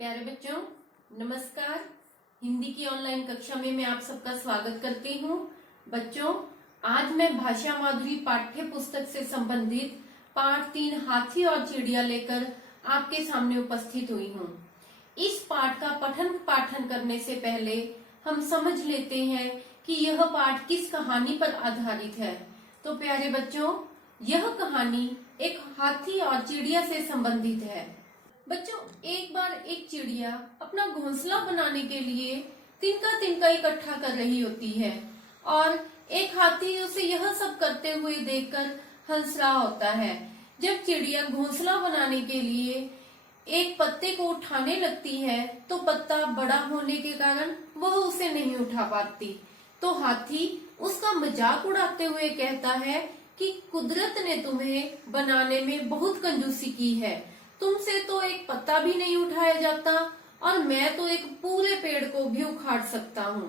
प्यारे बच्चों, नमस्कार। हिंदी की ऑनलाइन कक्षा में मैं आप सबका स्वागत करती हूँ। बच्चों, आज मैं भाषा माधुरी पाठ्य पुस्तक से संबंधित पाठ 3 हाथी और चिड़िया लेकर आपके सामने उपस्थित हुई हूँ। इस पाठ का पठन पाठन करने से पहले हम समझ लेते हैं कि यह पाठ किस कहानी पर आधारित है। तो प्यारे बच्चों, यह कहानी एक हाथी और चिड़िया से संबंधित है। बच्चों, एक बार एक चिड़िया अपना घोंसला बनाने के लिए तिनका तिनका इकट्ठा कर रही होती है और एक हाथी उसे यह सब करते हुए देखकर हंस रहा होता है। जब चिड़िया घोंसला बनाने के लिए एक पत्ते को उठाने लगती है तो पत्ता बड़ा होने के कारण वह उसे नहीं उठा पाती। तो हाथी उसका मजाक उड़ाते हुए कहता है कि कुदरत ने तुम्हें बनाने में बहुत कंजूसी की है। तुमसे तो एक पत्ता भी नहीं उठाया जाता और मैं तो एक पूरे पेड़ को भी उखाड़ सकता हूँ।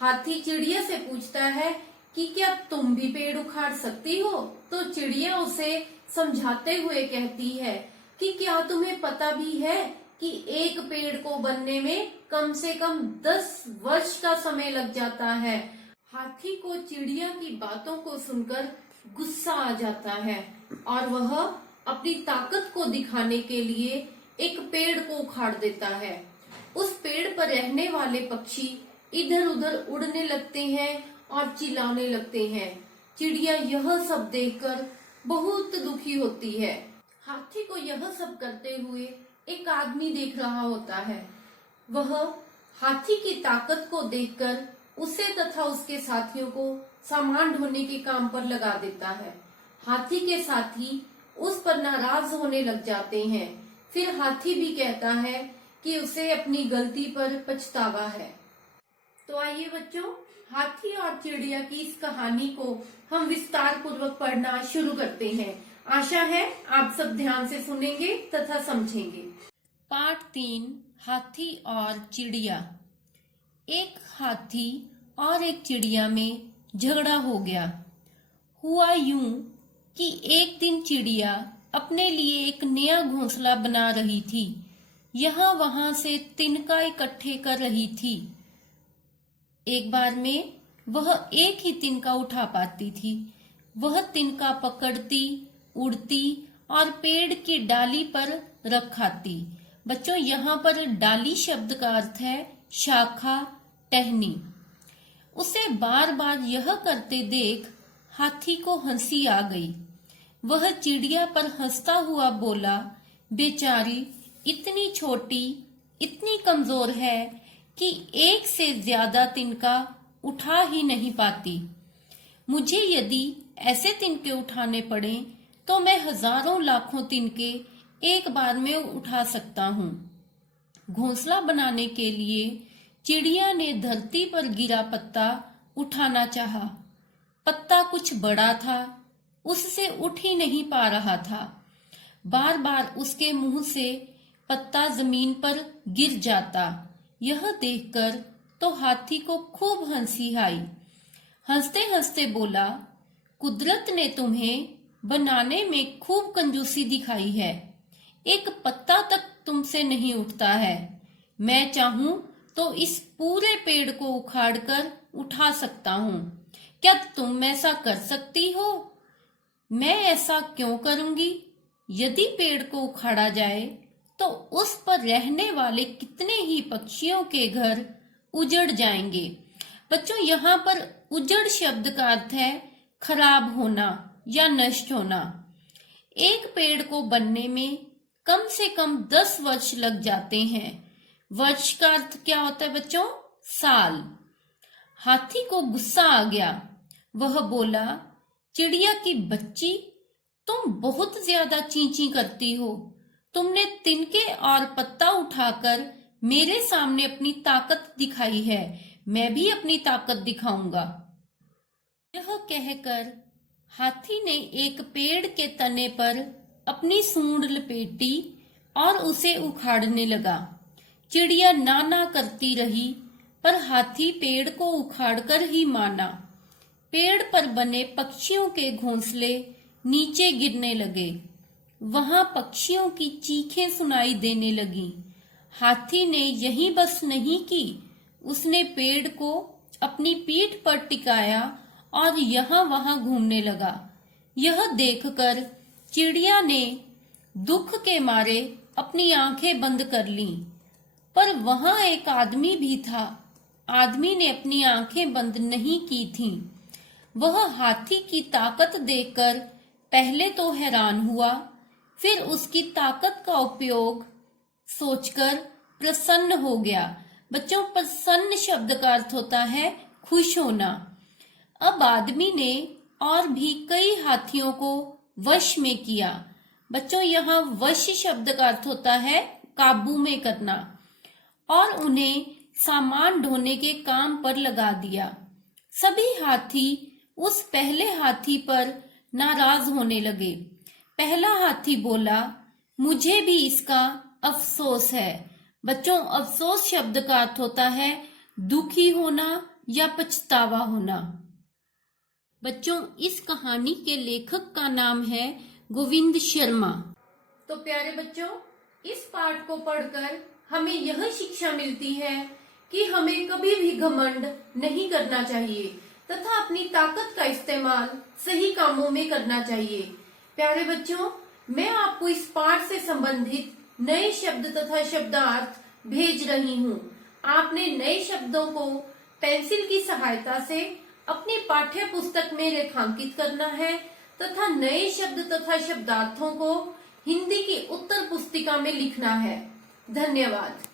हाथी चिड़िया से पूछता है कि क्या तुम भी पेड़ उखाड़ सकती हो? तो चिड़िया उसे समझाते हुए कहती है कि क्या तुम्हें पता भी है कि एक पेड़ को बनने में कम से कम 10 वर्ष का समय लग जाता है। हाथी को चिड़िया की बातों को सुनकर गुस्सा आ जाता है और वह अपनी ताकत को दिखाने के लिए एक पेड़ को उखाड़ देता है। उस पेड़ पर रहने वाले पक्षी इधर उधर उड़ने लगते हैं और चिल्लाने लगते हैं। चिड़िया यह सब देखकर बहुत दुखी होती है। हाथी को यह सब करते हुए एक आदमी देख रहा होता है। वह हाथी की ताकत को देखकर उसे तथा उसके साथियों को सामान ढोने के काम पर लगा देता है। हाथी के साथी उस पर नाराज होने लग जाते हैं। फिर हाथी भी कहता है कि उसे अपनी गलती पर पछतावा है। तो आइए बच्चों, हाथी और चिड़िया की इस कहानी को हम विस्तार पूर्वक पढ़ना शुरू करते हैं। आशा है आप सब ध्यान से सुनेंगे तथा समझेंगे। पाठ 3 हाथी और चिड़िया। एक हाथी और एक चिड़िया में झगड़ा हो गया। हुआ यूं कि एक दिन चिड़िया अपने लिए एक नया घोंसला बना रही थी। यहाँ वहां से तिनका इकट्ठे कर रही थी। एक बार में वह एक ही तिनका उठा पाती थी। वह तिनका पकड़ती, उड़ती और पेड़ की डाली पर रखाती। बच्चों, यहाँ पर डाली शब्द का अर्थ है शाखा, टहनी। उसे बार बार यह करते देख हाथी को हंसी आ गई। वह चिड़िया पर हंसता हुआ बोला, बेचारी इतनी छोटी, इतनी कमजोर है कि एक से ज्यादा तिनका उठा ही नहीं पाती। मुझे यदि ऐसे तिनके उठाने पड़े तो मैं हजारों लाखों तिनके एक बार में उठा सकता हूँ। घोंसला बनाने के लिए चिड़िया ने धरती पर गिरा पत्ता उठाना चाहा। पत्ता कुछ बड़ा था, उससे उठ ही नहीं पा रहा था। बार बार उसके मुंह से पत्ता जमीन पर गिर जाता। यह देखकर तो हाथी को खूब हंसी आई। हंसते हंसते बोला, कुदरत ने तुम्हें बनाने में खूब कंजूसी दिखाई है। एक पत्ता तक तुमसे नहीं उठता है। मैं चाहूं तो इस पूरे पेड़ को उखाड़कर उठा सकता हूँ। क्या तुम ऐसा कर सकती हो? मैं ऐसा क्यों करूंगी? यदि पेड़ को उखाड़ा जाए तो उस पर रहने वाले कितने ही पक्षियों के घर उजड़ जाएंगे। बच्चों, यहाँ पर उजड़ शब्द का अर्थ है खराब होना या नष्ट होना। एक पेड़ को बनने में कम से कम 10 वर्ष लग जाते हैं। वर्ष का अर्थ क्या होता है बच्चों? साल। हाथी को गुस्सा आ गया। वह बोला, चिड़िया की बच्ची, तुम बहुत ज्यादा चींची करती हो। तुमने तिनके और पत्ता उठाकर मेरे सामने अपनी ताकत दिखाई है। मैं भी अपनी ताकत दिखाऊंगा। यह कहकर हाथी ने एक पेड़ के तने पर अपनी सूंड लपेटी और उसे उखाड़ने लगा। चिड़िया ना करती रही, पर हाथी पेड़ को उखाड़कर ही माना। पेड़ पर बने पक्षियों के घोंसले नीचे गिरने लगे। वहां पक्षियों की चीखें सुनाई देने लगी। हाथी ने यही बस नहीं की, उसने पेड़ को अपनी पीठ पर टिकाया और यहाँ वहां घूमने लगा। यह देखकर चिड़िया ने दुख के मारे अपनी आंखें बंद कर लीं। पर वहां एक आदमी भी था। आदमी ने अपनी आंखें बंद नहीं की थीं। वह हाथी की ताकत देखकर पहले तो हैरान हुआ, फिर उसकी ताकत का उपयोग सोचकर प्रसन्न हो गया। बच्चों, प्रसन्न शब्द का अर्थ होता है खुश होना। अब आदमी ने और भी कई हाथियों को वश में किया। बच्चों, यहाँ वश शब्द का अर्थ होता है काबू में करना, और उन्हें सामान ढोने के काम पर लगा दिया। सभी हाथी उस पहले हाथी पर नाराज होने लगे। पहला हाथी बोला, मुझे भी इसका अफसोस है। बच्चों, अफसोस शब्द का अर्थ होता है दुखी होना या पछतावा होना। बच्चों, इस कहानी के लेखक का नाम है गोविंद शर्मा। तो प्यारे बच्चों, इस पाठ को पढ़कर हमें यह शिक्षा मिलती है कि हमें कभी भी घमंड नहीं करना चाहिए तथा अपनी ताकत का इस्तेमाल सही कामों में करना चाहिए। प्यारे बच्चों, मैं आपको इस पाठ से संबंधित नए शब्द तथा शब्दार्थ भेज रही हूँ। आपने नए शब्दों को पेंसिल की सहायता से अपनी पाठ्य पुस्तक में रेखांकित करना है तथा नए शब्द तथा शब्दार्थों को हिंदी की उत्तर पुस्तिका में लिखना है। धन्यवाद।